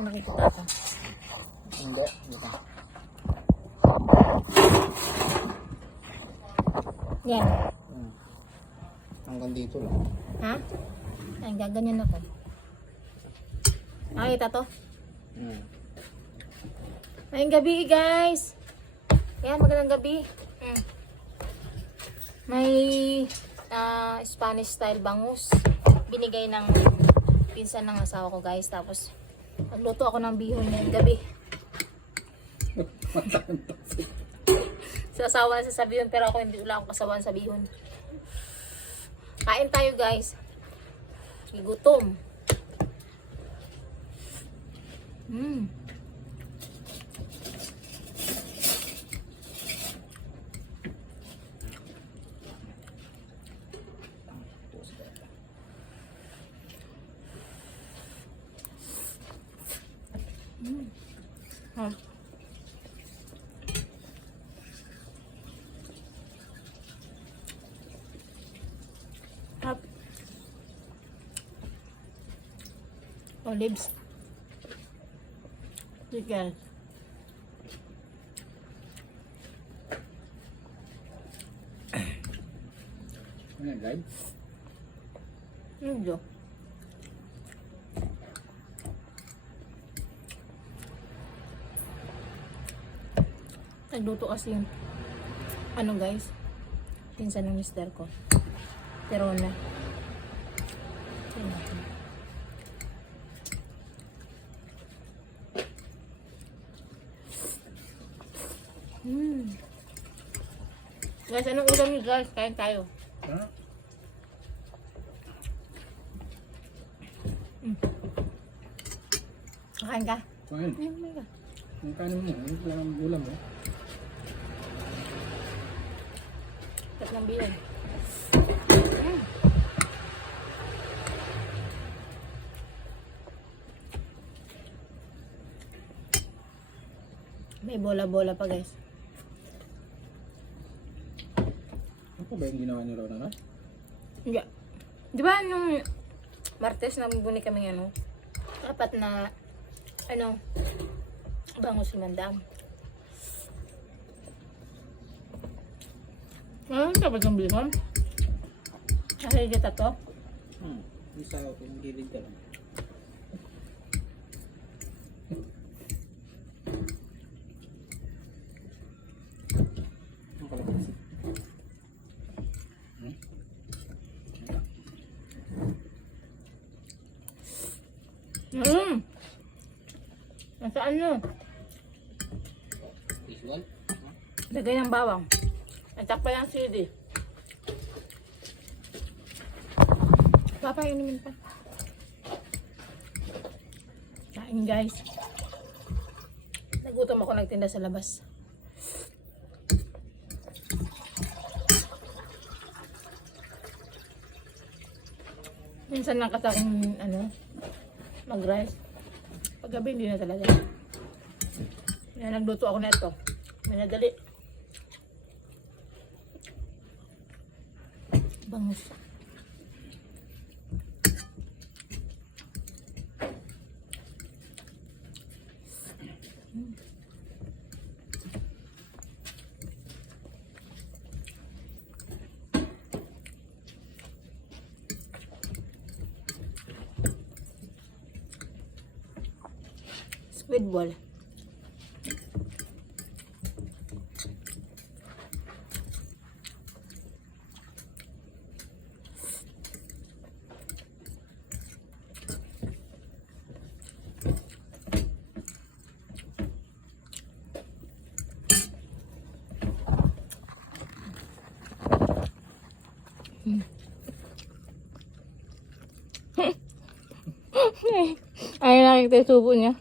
akong nakikita ito. Hindi. Dito. Yan. Hanggang dito lang. Ha? Ay, gaganyan ako. Nakita to? Ngayong gabi guys. Yan, magandang gabi. May Spanish style bangus. Binigay ng pinsan ng asawa ko guys. Tapos nagluto ako ng bihon ngayong gabi. Sasawa sa bihon pero ako hindi wala akong kasawaan sa bihon. Kain tayo guys. Gutom. Olives. Chicken. Ano yan, live? Medyo. Nagluto kasi yung ano guys, pinsan ng mister ko. Terona. Guys, anong ulam niyo guys? Kain tayo. Ha? Kain ka? Kain. Ay, my God. Ang kanin mo. Ang lang ang ulam mo. Kat ng bihon. May bola-bola pa guys. Ano ba yung ginawa niyo raw naman? Yeah. Di ba nung Martes nabubuni kami ano? Apat na ano bangus limandam. Ano dapat ng bihon? Kasi kita to? Isa ako yung gilid ka lang. Ang kalabas. Nasaan nyo? Visual? Lagay ng bawang. At takpa yung CD. Papainumin pa. Kain guys. Nagutom ako nagtinda sa labas. Minsan lang kasi akong mag-rice. Paggabi hindi na talaga. Kaya nagluto ako na ito. Minadali. Bangus. Squid ball. Ay, nakikita yung subo niya.